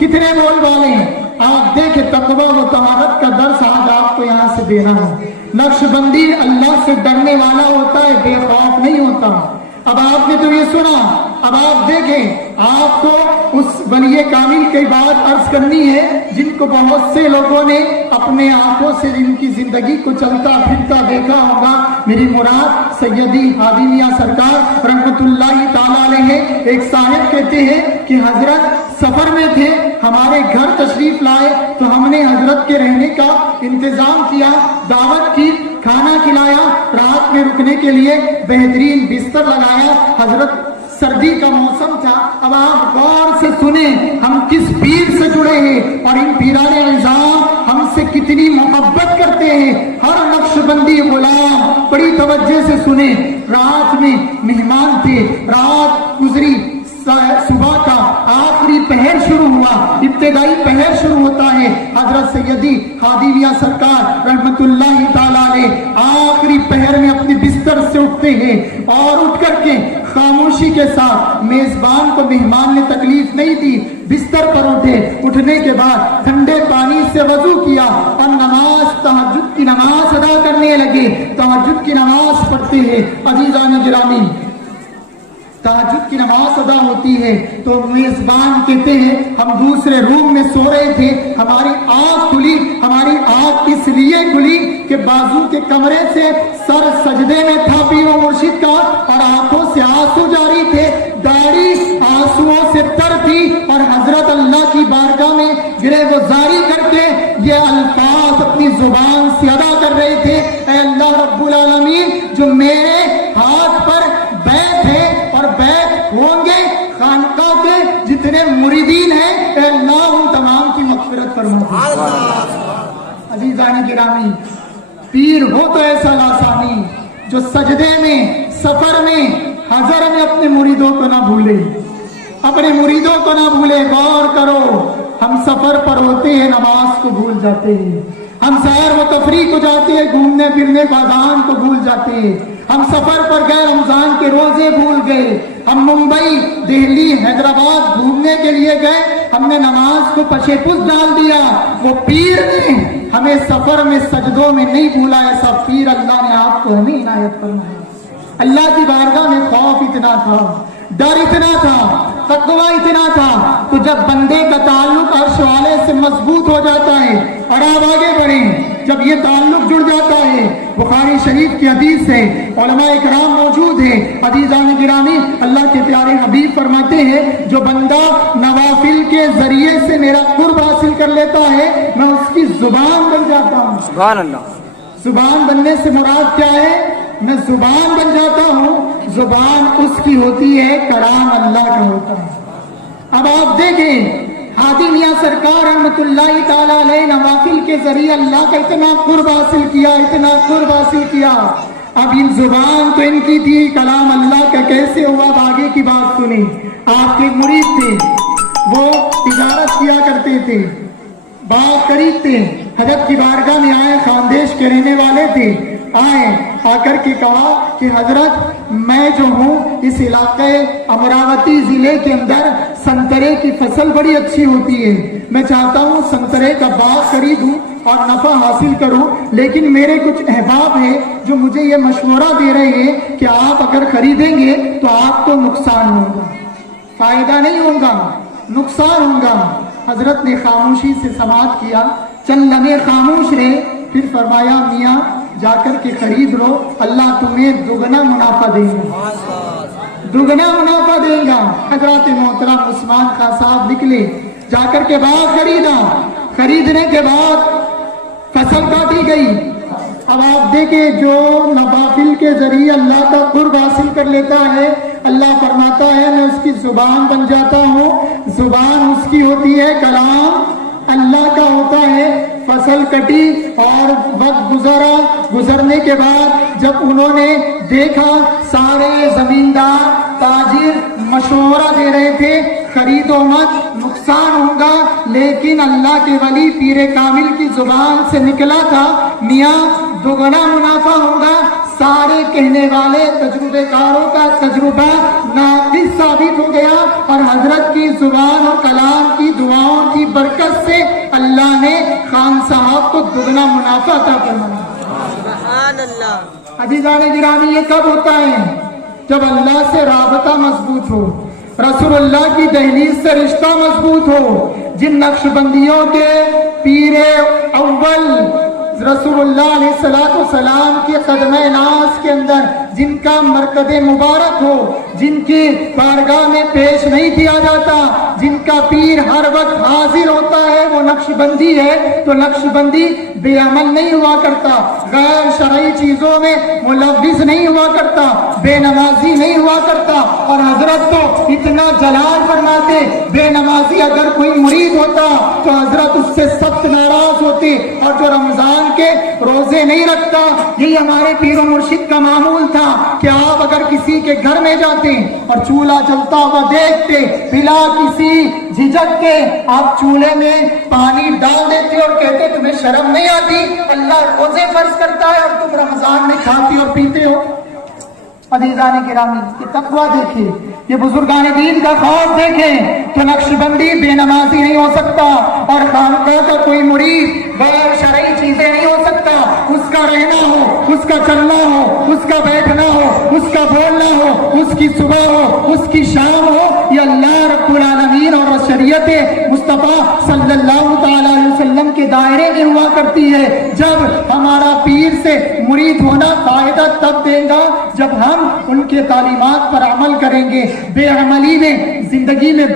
कितने बोल वाले हैं। आप देखें तकवा व तहारत का दर्स आज आपको यहाँ से देना है। नक्शबंदी अल्लाह से डरने वाला होता है, बेखौफ नहीं होता। अब आपने तो ये सुना, अब आप देखें, आपको उस वली कामिल की बात अर्ज करनी है जिनको बहुत से लोगों ने अपने आंखों से जिनकी जिंदगी को चलता फिरता देखा होगा। मेरी मुराद सैयदी हादी मियां सरकार रहमतुल्लाहि ताला अलैह है। एक साहिब कहते हैं कि हजरत सफर में थे, हमारे घर तशरीफ लाए तो हमने हजरत के रहने का इंतजाम किया, दावत की, खाना खिलाया, रात में रुकने के लिए बेहतरीन बिस्तर लगाया। हजरत सर्दी का मौसम था। अब आप गौर से सुने हम किस पीर से जुड़े हैं और इन पीराने निजाम हमसे कितनी मोहब्बत करते हैं। हर नक्शबंदी गुलाम बड़ी तवज्जो से सुने। रात में मेहमान थे, रात गुजरी, सुबह का आखिरी पहर शुरू हुआ, इब्तिदाई पहर शुरू होता है। हजरत सैयदी हादी मियां सरकार रहमतुल्लाहि ताला अलैह आखिरी पहर में अपने बिस्तर से उठते हैं और उठ करके खामोशी के साथ, मेजबान को मेहमान ने तकलीफ नहीं दी, बिस्तर पर उठे। उठने के बाद ठंडे पानी से वजू किया और नमाज, तहज्जुद की नमाज अदा करने लगे। तहज्जुद की नमाज पढ़ते हैं अजीजान गिरामी, तहज्जुद की नमाज अदा होती है तो मेजबान कहते हैं हम दूसरे रूम में सो रहे थे, हमारी आंख खुली। हमारी आंख इसलिए खुली कि बाजू के कमरे से सर सजदे में था पीर मुर्शिद का और आंखों से आंसू जारी थे, दाढ़ी आंसुओं से तर थी और हजरत अल्लाह की बारगाह में गिरहगुजारी करके ये अल्फाज अपनी जुबान से अदा कर रहे थे, ऐ अल्लाह रब्बुल आलमीन, जो मेरे हाथ पर बैठ है और बैठ होंगे खानका के जितने मुरीदीन हैं, ऐ अल्लाह उन तमाम की मग़फ़िरत फरमा। अज़ीज़ान गिरामी, पीर हो तो ऐसा लासानी जो सजदे में, सफर में, हजर में अपने मुरीदों को ना भूले, अपने मुरीदों को ना भूले। गौर करो, हम सफर पर होते हैं, नमाज को भूल जाते हैं, हम सैर व तफरीह को जाते हैं, घूमने फिरने बादान को भूल जाते हैं, हम सफर पर गए, रमजान के रोजे भूल गए, हम मुंबई, दिल्ली, हैदराबाद घूमने के लिए गए, हमने नमाज को पशेपुश डाल दिया। वो पीर ने हमें सफर में, सजदों में नहीं भूला। ऐसा पीर अल्लाह ने आपको हमें इनायत फरमाया। अल्लाह की बारगाह में खौफ इतना था, डर इतना था, तकवा इतना था, तो जब बंदे का ताल्लुक अर्श वाले से मजबूत हो जाता है और आप आगे बढ़े, जब ये ताल्लुक जुड़ जाता है, बुखारी शरीफ की हदीस है, उलमाए इकराम मौजूद है, अज़ीज़ान गिरामी, अल्लाह के प्यारे हबीब फरमाते हैं जो बंदा नवाफिल के जरिए से मेरा कुर्ब हासिल कर लेता है, मैं उसकी जुबान बन जाता हूँ। सुभान अल्लाह। जुबान बनने से मुराद क्या है? मैं जुबान बन जाता हूँ। जुबान उसकी होती है, कलाम अल्लाह का होता है। अब आप देखें, हादी मियां सरकार रहमतुल्लाहि ताला अलैह नवाफिल के जरिए अल्लाह का इतना कुर्ब हासिल किया, इतना कुर्ब हासिल किया। अब इन जुबान तो इनकी थी, कलाम अल्लाह का कैसे हुआ? आगे की बात सुनी। आपके मुरीद थे, वो तिजारत किया करते थे, बात खरीदते, हजरत की बारगाह में आए, खानदेश के रहने वाले थे, आए, आकर के कहा कि हजरत मैं जो हूँ इस इलाके अमरावती जिले के अंदर संतरे की फसल बड़ी अच्छी होती है, मैं चाहता हूँ संतरे का बाग खरीदूं और नफा हासिल करूं, लेकिन मेरे कुछ अहबाब है जो मुझे ये मशवरा दे रहे हैं कि आप अगर खरीदेंगे तो आपको नुकसान होगा, फायदा नहीं होगा, नुकसान होगा। हजरत ने खामोशी से समाअत किया, चंद लम्हे खामोश रहे, फिर फरमाया मियाँ जाकर के खरीद लो, अल्लाह तुम्हें दुगना मुनाफा देगा, दुगना मुनाफा देगा। हजरत मोहतरम उस्मान खान साहब निकले, जाकर के बाग खरीदा, खरीदने के बाद फसल काटी गई। अब आप देखें, जो नवाफिल के जरिए अल्लाह का कुर्ब हासिल कर लेता है, अल्लाह फरमाता है मैं उसकी जुबान बन जाता हूँ। जुबान उसकी होती है, कलाम अल्लाह का होता है। फसल कटी और वक्त गुजरा, गुजरने के बाद जब उन्होंने देखा सारे जमींदार ताजिर मशवरा दे रहे थे खरीदो मत, नुकसान होगा, लेकिन अल्लाह के वली पीरे कामिल की जुबान से निकला था मियाँ दुगना मुनाफा होगा। सारे कहने वाले तजुर्बेकारों का तजुर्बा नाक़िस साबित हो गया और हजरत की जुबान और कलाम की दुआओं की سے اللہ نے خان صاحب کو دگنا منافع عطا فرمایا۔ سبحان اللہ۔ عزیزان گرامی، یہ کب ہوتا ہے؟ جب اللہ سے رابطہ مضبوط ہو، رسول اللہ کی دہلیز سے رشتہ مضبوط ہو۔ جن نقشبندیوں کے پیر اول رسول اللہ علیہ السلام کے قدمِ ناز کے اندر جن کا مرکز مبارک ہو، جن کی بارگاہ میں پیش نہیں کیا جاتا، جن کا پیر ہر وقت حاضر ہوتا ہے، وہ نقشبندی ہے، تو نقشبندی بے عمل نہیں ہوا کرتا، غیر شرعی چیزوں میں ملوث نہیں ہوا کرتا، بے نمازی نہیں ہوا کرتا۔ اور حضرت تو اتنا جلال فرماتے، بے نمازی اگر کوئی مرید ہوتا تو حضرت اس سے سخت ناراض ہوتے، اور جو رمضان کے روزے نہیں رکھتا، یہی ہمارے پیر و مرشد کا معمول تھا کہ آپ اگر کسی کے گھر میں جاتے اور چولہا جلتا ہوا دیکھتے، بلا کسی جھجک کے آپ چولہے میں پانی ڈال دیتے اور کہتے تمہیں شرم نہیں آتی؟ اللہ روزے فرض کرتا ہے اور تم رمضان میں کھاتے اور پیتے ہو۔ عزیزان گرامی، یہ تقویٰ دیکھیں، یہ بزرگان دین کا خوف دیکھیں۔ تو نقشبندی بے نمازی نہیں ہو سکتا، اور خانقاہ کا کوئی مرید غیر شرعی چیزیں نہیں ہو سکتا۔ اس کا رہنا ہو، اس کا چلنا ہو، اس کا بیٹھنا ہو، اس کا بولنا ہو، اس کی صبح ہو، اس کی شام ہو، یہ اللہ رب العالمین اور شریعت مصطفیٰ صلی اللہ تعالی علیہ وسلم کے دائرے میں ہوا کرتی ہے۔ جب ہمارا پیر سے مرید ہونا فائدہ تب دے گا جب ہم ان کے تعلیمات پر عمل کریں گے۔ بے عملی میں زندگی میں